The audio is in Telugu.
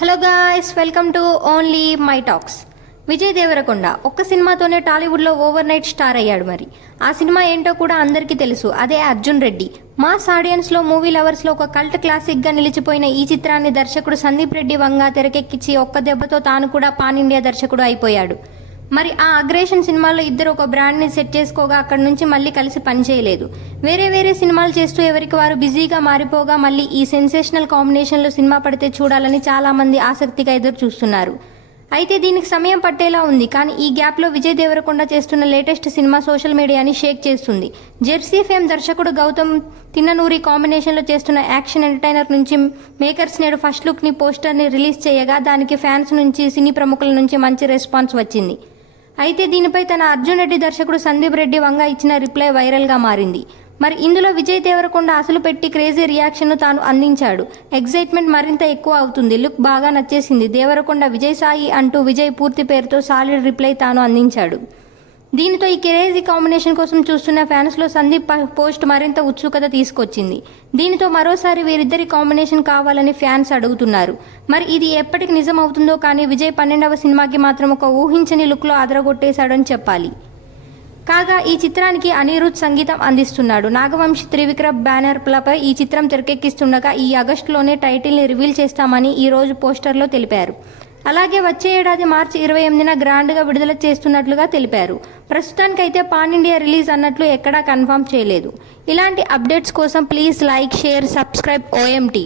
Hello guys, welcome to only my talks. Vijay Devarakonda ఒక్క సినిమాతోనే టాలీవుడ్లో ఓవర్ నైట్ స్టార్ అయ్యాడు. మరి ఆ సినిమా ఏంటో కూడా అందరికీ తెలుసు, అదే అర్జున్ రెడ్డి. మాస్ ఆడియన్స్లో, మూవీ లవర్స్లో ఒక కల్ట్ క్లాసిక్గా నిలిచిపోయిన ఈ చిత్రాన్ని దర్శకుడు సందీప్ రెడ్డి వంగ తెరకెక్కించి ఒక్క దెబ్బతో తాను కూడా పాన్ ఇండియా దర్శకుడు అయిపోయాడు. మరి ఆ అగ్రేషన్ సినిమాలో ఇద్దరు ఒక బ్రాండ్ని సెట్ చేసుకోగా అక్కడి నుంచి మళ్ళీ కలిసి పనిచేయలేదు. వేరే సినిమాలు చేస్తూ ఎవరికి వారు బిజీగా మారిపోగా మళ్ళీ ఈ సెన్సేషనల్ కాంబినేషన్లో సినిమా పడితే చూడాలని చాలామంది ఆసక్తిగా ఎదురు చూస్తున్నారు. అయితే దీనికి సమయం పట్టేలా ఉంది. కానీ ఈ గ్యాప్లో విజయ్ దేవరకొండ చేస్తున్న లేటెస్ట్ సినిమా సోషల్ మీడియాని షేక్ చేస్తుంది. జెర్సీ ఫేమ్ దర్శకుడు గౌతమ్ తిన్ననూరి కాంబినేషన్లో చేస్తున్న యాక్షన్ ఎంటర్టైనర్ నుంచి మేకర్స్ నేడు ఫస్ట్ లుక్ని పోస్టర్ని రిలీజ్ చేయగా దానికి ఫ్యాన్స్ నుంచి, సినీ ప్రముఖుల నుంచి మంచి రెస్పాన్స్ వచ్చింది. అయితే దీనిపై తన అర్జున్ రెడ్డి దర్శకుడు సందీప్ రెడ్డి వంగ ఇచ్చిన రిప్లై వైరల్గా మారింది. మరి ఇందులో విజయ్ దేవరకొండ అసలు పెట్టి క్రేజీ రియాక్షన్ను తాను అందించాడు. ఎగ్జైట్మెంట్ మరింత ఎక్కువ అవుతుంది. లుక్ బాగా నచ్చేసింది. దేవరకొండ విజయ్ సాయి అంటూ విజయ్ పూర్తి పేరుతో సాలిడ్ రిప్లై తాను అందించాడు. దీనితో ఈ క్రేజీ కాంబినేషన్ కోసం చూస్తున్న ఫ్యాన్స్లో సందీప్ పోస్ట్ మరింత ఉత్సుకత తీసుకొచ్చింది. దీనితో మరోసారి వీరిద్దరి కాంబినేషన్ కావాలని ఫ్యాన్స్ అడుగుతున్నారు. మరి ఇది ఎప్పటికి నిజం అవుతుందో కానీ విజయ్ 12వ సినిమాకి మాత్రం ఒక ఊహించని లుక్లో అదరగొట్టేశాడని చెప్పాలి. కాగా ఈ చిత్రానికి అనిరుద్ సంగీతం అందిస్తున్నాడు. నాగవంశి త్రివిక్రమ్ బ్యానర్లపై ఈ చిత్రం తెరకెక్కిస్తుండగా ఈ ఆగస్టులోనే టైటిల్ని రివీల్ చేస్తామని ఈ రోజు పోస్టర్లో తెలిపారు. అలాగే వచ్చే ఏడాది మార్చి 28న గ్రాండ్గా విడుదల చేస్తున్నట్లుగా తెలిపారు. ప్రస్తుతానికైతే పాన్ ఇండియా రిలీజ్ అన్నట్లు ఎక్కడా కన్ఫర్మ్ చేయలేదు. ఇలాంటి అప్డేట్స్ కోసం please like, share, subscribe OMT.